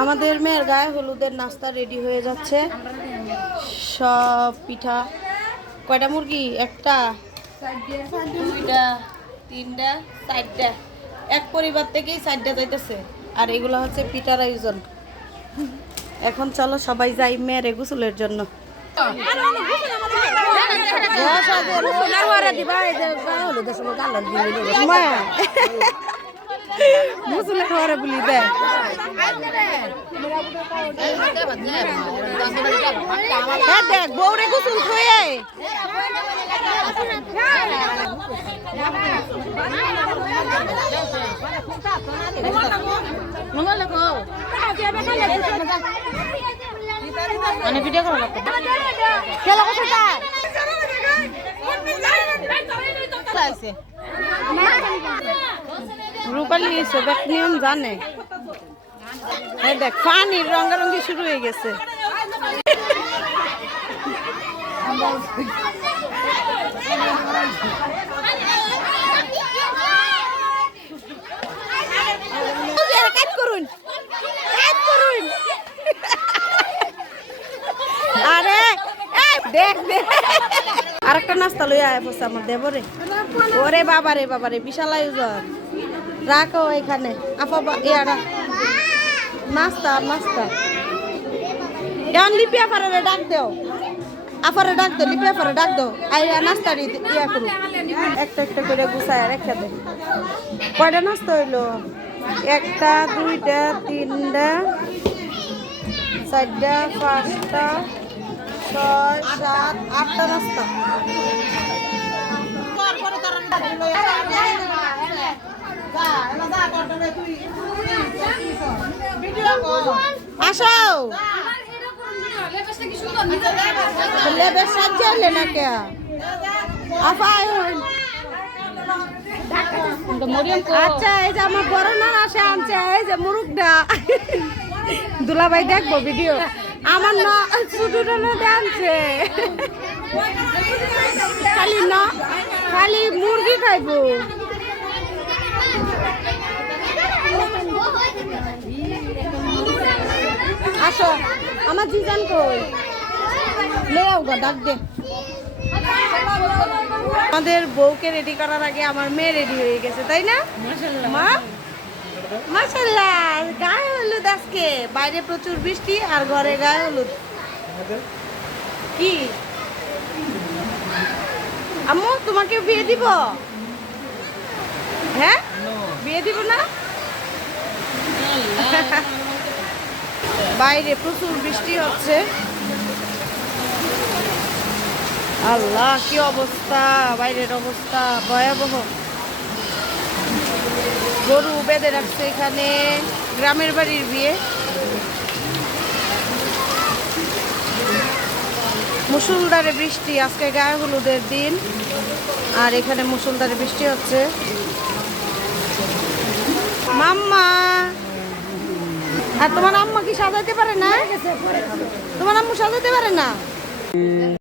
আমাদের মেয়ের গায়ে হলুদের নাস্তা রেডি হয়ে যাচ্ছে। সব পিঠা। কয়টা মুরগি? একটা তিনটা, চারটা। এক পরিবার থেকেই চারটা যাইতেছে। আর এগুলো হচ্ছে পিঠার আয়োজন। এখন চলো সবাই যাই মেয়ের গোসলের জন্য। গোসলের খাওয়ারে বলি দেয়। দেখ বউরে গোসল থয়ে মানে ভিডিও করা খেলা রূপালি সবাক নিয়ম জানে। এই দেখ পানির রঙ্গারঙ্গি শুরু হয়ে গেছে। কাজ আরে দেখ দেখ। আরেকটা নাস্তা লইয়া আয় বসে আমার দেবরে। ওরে বাবা রে বাবা রে বিশাল আয়োজন। রাখো এখানে। আপা ইয়ারা নাস্তা নাস্তা এখন লিপিয়া পারে ডাক দেও আফারে ডাক দো লিপিয়া পারে ডাক দো আই নাস্তা ইয়া করু একটা একটা করে গুছায় রেখে দে কয়টা নাস্তা হইল একটা দুইটা তিনটা চারটা পাঁচটা ছয় সাত আটটা নাস্তা আসো। লেবের সাহায্য হলে না কে আচ্ছা এই যে আমার বড় না আসে আনছে, এই যে মুরুগটা। দুলাভাই দেখব ভিডিও। আমার না ছোট আনছে। খালি না, খালি মুরগি খাইবো। আসো। আমার জিজান কই? লে আও ডাক দে। আমাদের বউকে রেডি করার আগে আমার মেয়ে রেডি হয়ে গেছে তাই না? মা? মাশাল্লাহ গায়ে হলুদ আজকে। বাইরে প্রচুর বৃষ্টি আর ঘরে গায়ে হলুদ। কি? আম্মু তোমাকে বিয়ে দিব? হ্যাঁ? বিয়ে দিব না? বাইরে প্রচুর বৃষ্টি হচ্ছে। আল্লাহ, কি অবস্থা? বাইরের অবস্থা ভয়াবহ। গরু বেঁধে রাখছে এখানে। গ্রামের বাড়ির বিয়ে। মুসুলধারে বৃষ্টি, আজকে গায়ে হলুদের দিন। আর এখানে মুসুলধারে বৃষ্টি হচ্ছে। মাম্মা! আর তোমার আম্মা কি সাজাইতে পারে না? তোমার আম্মু সাজাইতে পারে না?